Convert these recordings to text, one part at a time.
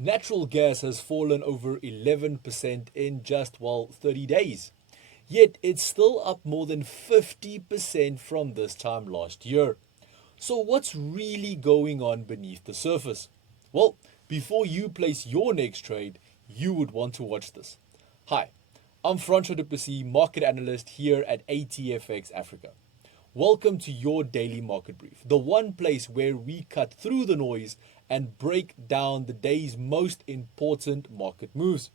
Natural gas has fallen over 11% in just, 30 days. Yet it's still up more than 50% from this time last year. So what's really going on beneath the surface? Well, before you place your next trade, you would want to watch this. Hi, I'm Francois, market analyst here at ATFX Africa. Welcome to your daily market brief, the one place where we cut through the noise and break down the day's most important market moves.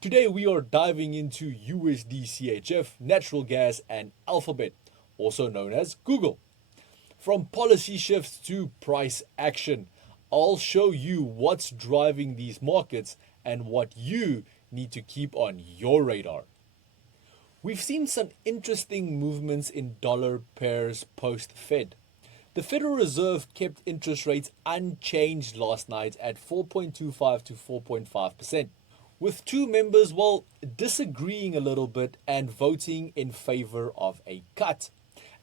Today we are diving into USDCHF, natural gas, and Alphabet, also known as Google. From policy shifts to price action, I'll show you what's driving these markets and what you need to keep on your radar. We've seen some interesting movements in dollar pairs post-Fed. The Federal Reserve kept interest rates unchanged last night at 4.25 to 4.5%, with two members, disagreeing a little bit and voting in favor of a cut.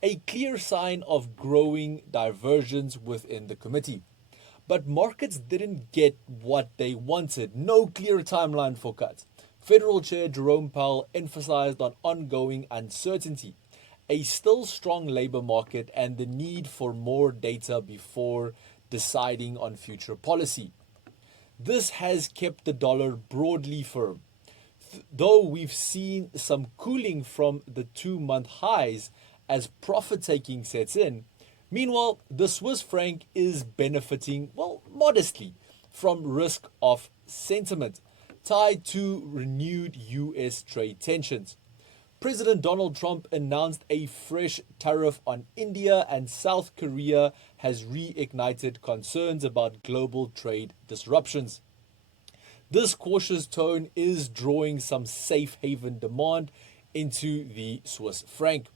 A clear sign of growing divergence within the committee. But markets didn't get what they wanted. No clear timeline for cuts. Federal Chair Jerome Powell emphasized on ongoing uncertainty, a still strong labor market, and the need for more data before deciding on future policy. This has kept the dollar broadly firm. Though we've seen some cooling from the 2-month highs as profit-taking sets in, meanwhile, the Swiss franc is benefiting, modestly from risk-off sentiment tied to renewed US trade tensions. President Donald Trump announced a fresh tariff on India, and South Korea has reignited concerns about global trade disruptions. This cautious tone is drawing some safe haven demand into the Swiss franc,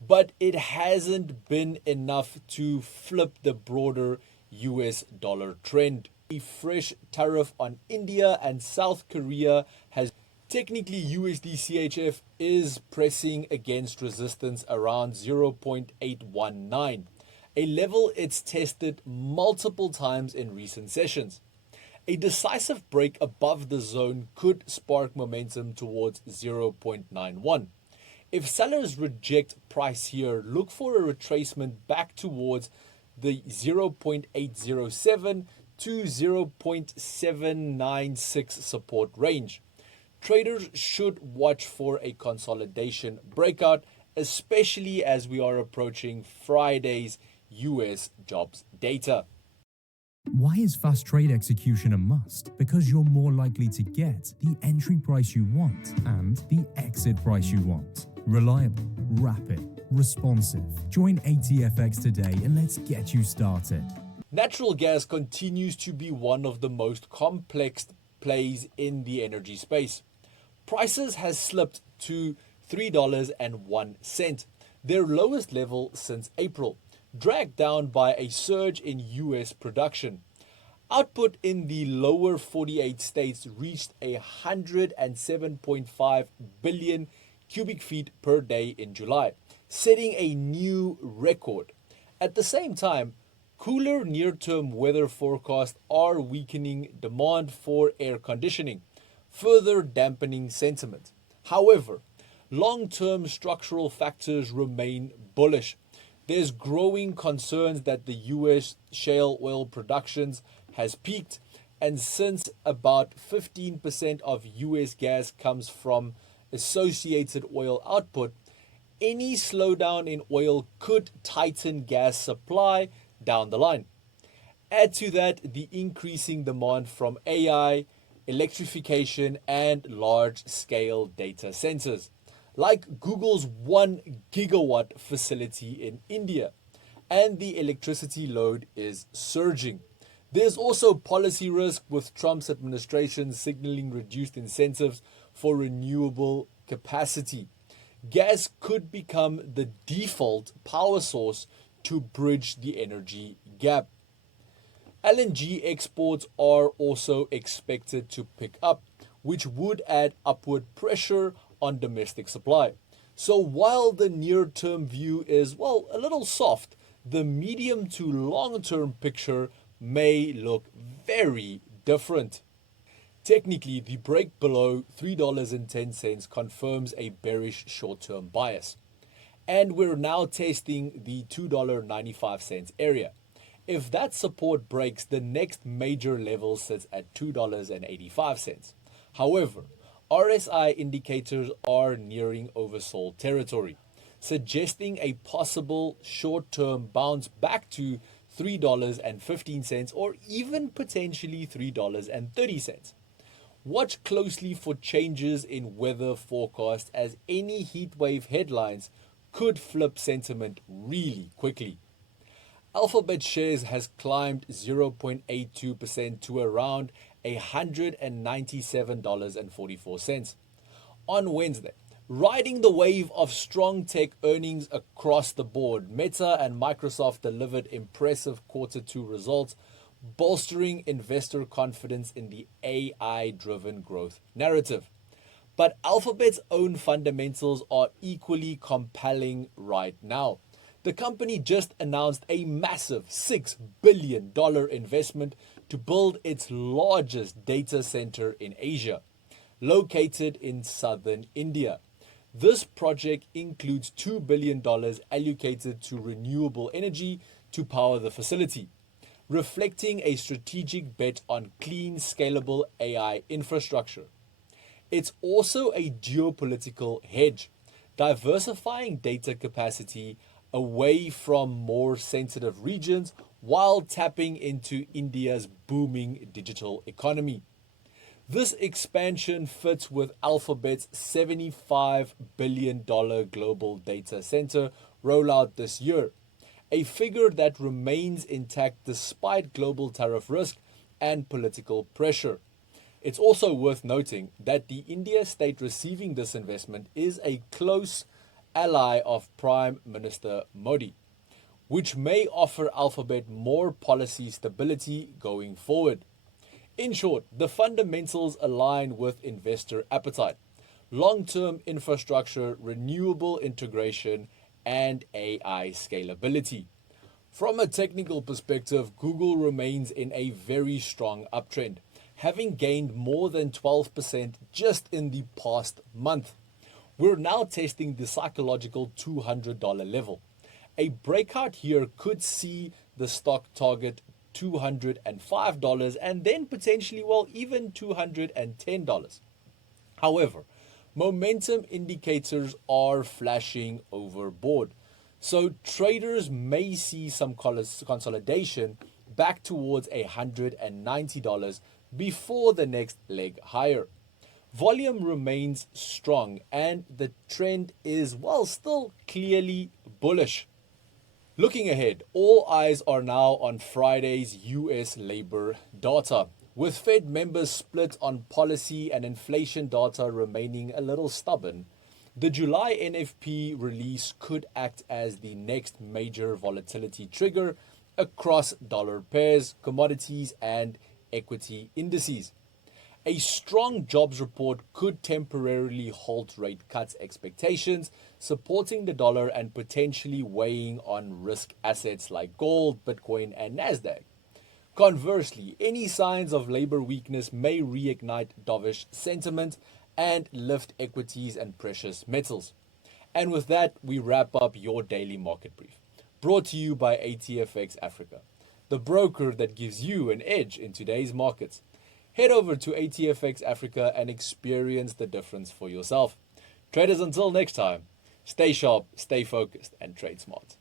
but it hasn't been enough to flip the broader US dollar trend. A fresh tariff on India and South Korea has technically USDCHF is pressing against resistance around 0.819, a level it's tested multiple times in recent sessions. A decisive break above the zone could spark momentum towards 0.91. If sellers reject price here, look for a retracement back towards the 0.807 to 0.796 support range. Traders should watch for a consolidation breakout, especially as we are approaching Friday's US jobs data. Why is fast trade execution a must? Because you're more likely to get the entry price you want and the exit price you want. Reliable, rapid, responsive. Join ATFX today and let's get you started. Natural gas continues to be one of the most complex plays in the energy space. Prices has slipped to $3.01, their lowest level since April, dragged down by a surge in US production. Output in the lower 48 states reached 107.5 billion cubic feet per day in July, setting a new record. At the same time, cooler near-term weather forecasts are weakening demand for air conditioning, further dampening sentiment. However, long-term structural factors remain bullish. There's growing concerns that the US shale oil productions has peaked, and since about 15% of US gas comes from associated oil output, any slowdown in oil could tighten gas supply down the line. Add to that the increasing demand from AI, electrification, and large-scale data centers, like Google's 1 gigawatt facility in India, and the electricity load is surging. There's also policy risk, with Trump's administration signaling reduced incentives for renewable capacity. Gas could become the default power source to bridge the energy gap. LNG exports are also expected to pick up, which would add upward pressure on domestic supply. So while the near-term view is, a little soft, the medium to long-term picture may look very different. Technically, the break below $3.10 confirms a bearish short-term bias. And we're now testing the $2.95 area. If that support breaks, the next major level sits at $2.85. However, RSI indicators are nearing oversold territory, suggesting a possible short-term bounce back to $3.15 or even potentially $3.30. Watch closely for changes in weather forecast, as any heatwave headlines could flip sentiment really quickly. Alphabet shares has climbed 0.82% to around $197.44 on Wednesday. Riding the wave of strong tech earnings across the board, Meta and Microsoft delivered impressive Q2 results, bolstering investor confidence in the AI-driven growth narrative. But Alphabet's own fundamentals are equally compelling right now. The company just announced a massive $6 billion investment to build its largest data center in Asia, located in southern India. This project includes $2 billion allocated to renewable energy to power the facility, reflecting a strategic bet on clean, scalable AI infrastructure. It's also a geopolitical hedge, diversifying data capacity away from more sensitive regions while tapping into India's booming digital economy. This expansion fits with Alphabet's $75 billion global data center rollout this year, a figure that remains intact despite global tariff risk and political pressure. It's also worth noting that the India state receiving this investment is a close ally of Prime Minister Modi, which may offer Alphabet more policy stability going forward. In short, the fundamentals align with investor appetite: long-term infrastructure, renewable integration, and AI scalability. From a technical perspective, Google remains in a very strong uptrend, having gained more than 12% just in the past month. We're now testing the psychological $200 level. A breakout here could see the stock target $205 and then potentially, well, even $210. However, momentum indicators are flashing overboard, so traders may see some consolidation back towards $190 before the next leg higher. Volume remains strong and the trend is, well, still clearly bullish. Looking ahead, all eyes are now on Friday's US labor data, with Fed members split on policy and inflation data remaining a little stubborn. The July NFP release could act as the next major volatility trigger across dollar pairs, commodities, and equity indices. A strong jobs report could temporarily halt rate cuts expectations, supporting the dollar and potentially weighing on risk assets like gold, Bitcoin, and Nasdaq. Conversely, any signs of labor weakness may reignite dovish sentiment and lift equities and precious metals. And with that, we wrap up your daily market brief, brought to you by ATFX Africa, the broker that gives you an edge in today's markets. Head over to ATFX Africa and experience the difference for yourself. Traders, until next time, stay sharp, stay focused, and trade smart.